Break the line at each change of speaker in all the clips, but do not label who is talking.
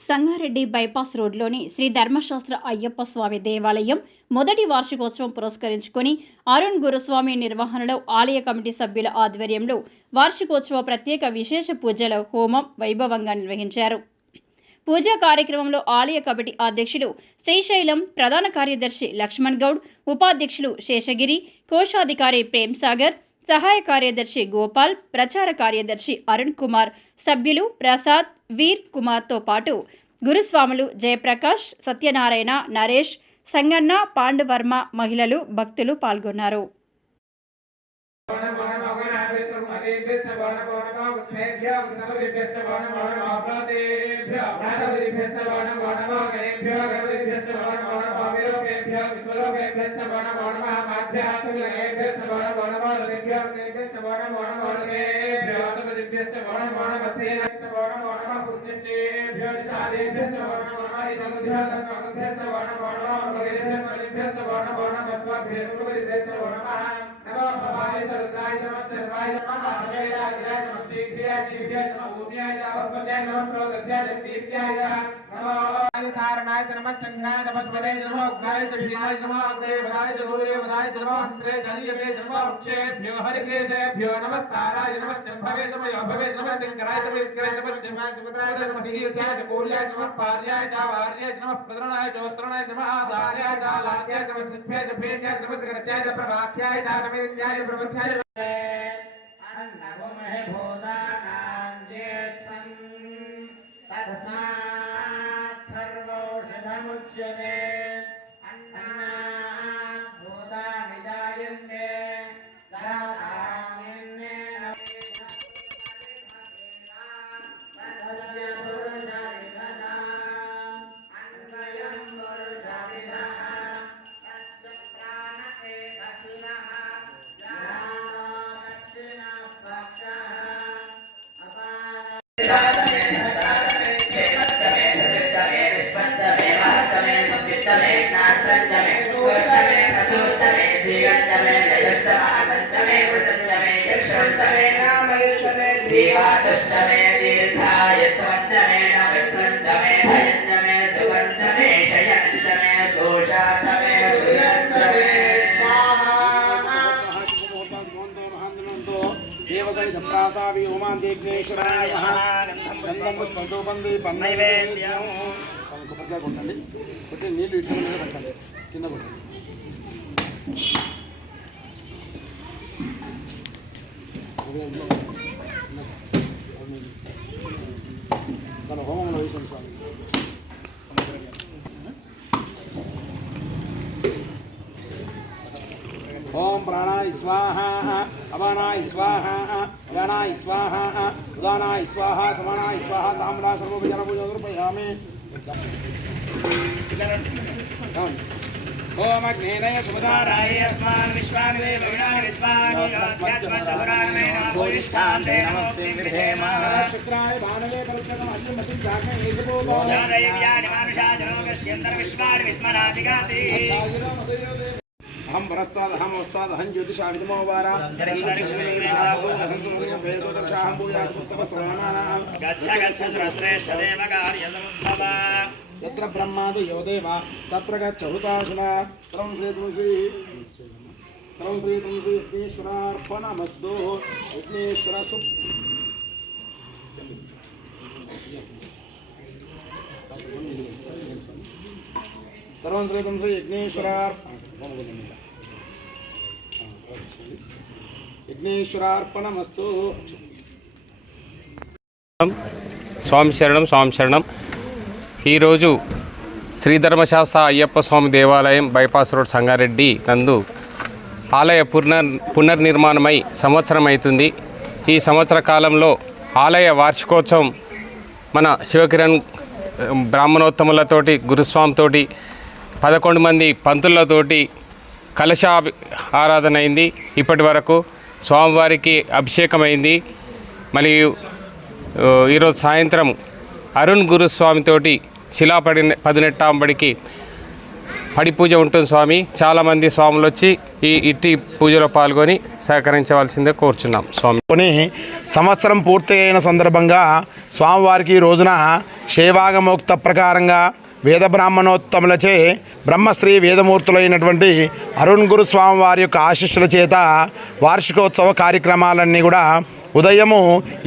Sangareddy bypass రోడ్లోని శ్రీ ధర్మశాస్త్ర అయ్యప్ప స్వామి దేవాలయం మొదటి వార్షికోత్సవం పురస్కరించుకొని అరుణ్ గురుస్వామి నిర్వహణలో ఆలయ కమిటీ సభ్యుల ఆధ్వర్యంలో వార్షికోత్సవ ప్రత్యేక విశేష పూజల హోమం వైభవంగా నిర్వహించారు. పూజా కార్యక్రమంలో ఆలయ కమిటీ అధ్యక్షుడు శ్రీశైలం ప్రధాన కార్యదర్శి లక్ష్మణ్ గౌడ్ ఉపాధ్యక్షులు శేషగిరి కోశాధికారి ప్రేమ్సాగర్ సహాయ కార్యదర్శి గోపాల్ ప్రచార కార్యదర్శి అరుణ్ కుమార్ సభ్యులు ప్రసాద్ వీర్ కుమార్తో పాటు గురుస్వాములు జయప్రకాష్ సత్యనారాయణ నరేష్ సంగన్న పాండువర్మ మహిళలు భక్తులు పాల్గొన్నారు.
వానభ్యేభ్య సమదిభ్యశ్చ వాన వాన ఆప్రాతేభ్య ధారణాయ నమ कारणाय नमः संघाय नमः स्वदे नमः, उग्राय जलिनाय नमः अग्रे वदाय जलोरे वदाय नमः हंत्रे जलियमे नमः, वृक्षेभ्यो हरिकेशेभ्यो नमः ताराय नमः, शंभवे नमः, यभवे नमः शंकराय नमः ईश्वराय नमः शिवाय सुभद्राय नमः सिंहाय कोल्याय नमः, पार्याय चावार्याय नमः प्रदरणाय चोत्रणाय नमः, आधार्याय चालार्याय नमः सुष्ठ्याय चपेट्याय नमः सकत्याय च, प्रभाख्याय च नमः। इंद्याय प्रवध्याय अन्नवमहे भोदाय
దేవాదష్టమే దీర్ఘాయ త్వంతమే నమిత్వంతమే భయంతమే సుగంధమే శయంతమే దోషాతమే సుగంధమే
కొట్టండి కొట్టి నీళ్ళు ఇట్లా మీద పెట్టండి. కింద కొట్టండి తన హోమంలో వేసాను స్వామి ఓం ప్రాణాయ స్వాహ అపానాయ స్వాహ ఉదానాయ ओम प्राणाय स्वाहा अवनाय स्वाहा गणाय स्वाहा उदानाय स्वाहा
समानाय स्वाहा ताम्रा सर्वोपचार पूजा ओमग्नेनय सुमदाराय अस्मान् विश्वान् वे
भविनानित्वानिध्यात्मचतुरान्मे नमो इष्ठान्ते नमो श्रीविधेमः शुक्राय
भानवे कल्पकम् अद्यमतिं जाकं येसुपोदो
यादयव्यानि मानुषा जनोगस्यन्तर्विश्वानि विद्मनाधिगाति हम भरस्ताद हम उस्ताद
हम ज्योतिषा विदमो वारा वेदोदक्षाहं
भूयास्मुत्तमसमानानां यत्र ब्रह्मादु यो देवा तत्र गच्छ हुताशुना सर्वं श्रीतुषी सर्वं श्रीतुषी विघ्नेश्वरार्पणमस्तु विघ्नेश्वर सुप् సర్వం శ్రీ యజ్ఞేశ్వరార్పణమస్తు
స్వామి శరణం స్వామి శరణం ఈరోజు శ్రీధర్మశాస్త్ర అయ్యప్ప స్వామి దేవాలయం బైపాస్ రోడ్ సంగారెడ్డి నందు ఆలయ పునర్ పునర్నిర్మాణమై సంవత్సరం అవుతుంది ఈ సంవత్సర కాలంలో ఆలయ వార్షికోత్సవం మన శివకిరణ్ బ్రాహ్మణోత్తములతోటి గురుస్వామితోటి పదకొండు మంది పంతులతోటి కలశ ఆరాధన అయింది. ఇప్పటి వరకు స్వామివారికి అభిషేకమైంది. మరియు ఈరోజు సాయంత్రం అరుణ్ గురుస్వామితోటి శిలా పడి పదినెట్టాంబడికి పడి పూజ ఉంటుంది స్వామి. చాలామంది స్వాములు వచ్చి ఈ ఇట్టి పూజలో పాల్గొని సహకరించవలసిందే కోరుచున్నాం స్వామి.
కొని సంవత్సరం పూర్తయిన సందర్భంగా స్వామివారికి ఈ రోజున శైవాగమోక్త ప్రకారంగా వేద బ్రాహ్మణోత్తములచే బ్రహ్మశ్రీ వేదమూర్తులైనటువంటి అరుణ్ గురు స్వామివారి యొక్క ఆశీస్సుల చేత వార్షికోత్సవ కార్యక్రమాలన్నీ కూడా ఉదయము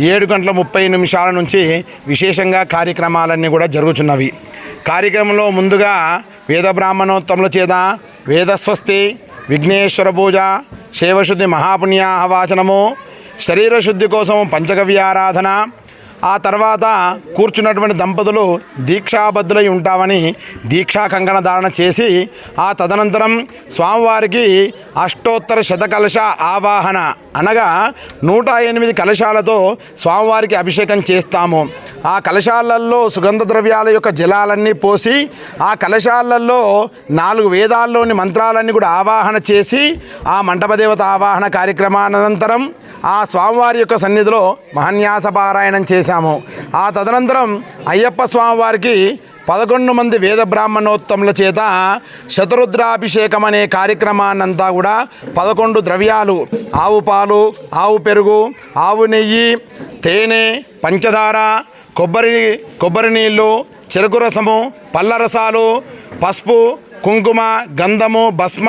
ఏడు గంటల ముప్పై నిమిషాల నుంచి విశేషంగా కార్యక్రమాలన్నీ కూడా జరుగుతున్నవి కార్యక్రమంలో ముందుగా వేద బ్రాహ్మణోత్తముల చేత వేదస్వస్తి విఘ్నేశ్వర పూజ శైవశుద్ధి మహాపుణ్యాహవాచనము శరీర శుద్ధి కోసం పంచగవ్యారాధన ఆ తర్వాత కూర్చున్నటువంటి దంపతులు దీక్షాబద్ధులై ఉంటామని దీక్షా కంకణ ధారణ చేసి ఆ తదనంతరం స్వామివారికి అష్టోత్తర శతకలశ ఆవాహన అనగా నూట ఎనిమిది కలశాలతో స్వామివారికి అభిషేకం చేస్తాము. ఆ కలశాలల్లో సుగంధ ద్రవ్యాల యొక్క జలాలన్నీ పోసి ఆ కలశాలల్లో నాలుగు వేదాల్లోని మంత్రాలన్నీ కూడా ఆవాహన చేసి ఆ మంటపదేవత ఆవాహన కార్యక్రమానంతరం ఆ స్వామివారి యొక్క సన్నిధిలో మహన్యాస పారాయణం చేశాము. ఆ తదనంతరం అయ్యప్ప స్వామివారికి పదకొండు మంది వేద బ్రాహ్మణోత్తముల చేత శతరుద్రాభిషేకం అనే కార్యక్రమాన్నంతా కూడా పదకొండు ద్రవ్యాలు ఆవు పాలు ఆవు పెరుగు ఆవు నెయ్యి తేనె పంచదార కొబ్బరి కొబ్బరి నీళ్ళు చెరుకు రసము పళ్ళ రసాలు పసుపు కుంకుమ గంధము భస్మ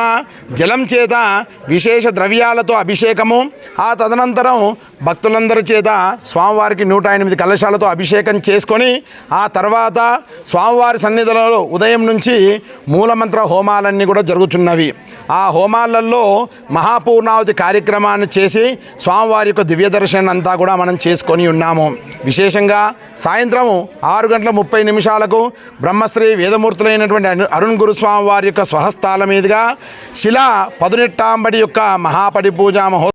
జలం చేత విశేష ద్రవ్యాలతో అభిషేకము. ఆ తదనంతరం భక్తులందరి చేత స్వామివారికి నూట ఎనిమిది కలశాలతో అభిషేకం చేసుకొని ఆ తర్వాత స్వామివారి సన్నిధులలో ఉదయం నుంచి మూలమంత్ర హోమాలన్నీ కూడా జరుగుతున్నవి. ఆ హోమాలలో మహాపూర్ణావతి కార్యక్రమాన్ని చేసి స్వామివారి యొక్క దివ్య దర్శనం అంతా కూడా మనం చేసుకొని ఉన్నాము. విశేషంగా సాయంత్రం ఆరు గంటల ముప్పై నిమిషాలకు బ్రహ్మశ్రీ వేదమూర్తులైనటువంటి అరుణ్ గురుస్వామి వారి యొక్క స్వహస్తాల మీదుగా శిలా పదునెట్టాంబడి యొక్క మహాపడి పూజా మహో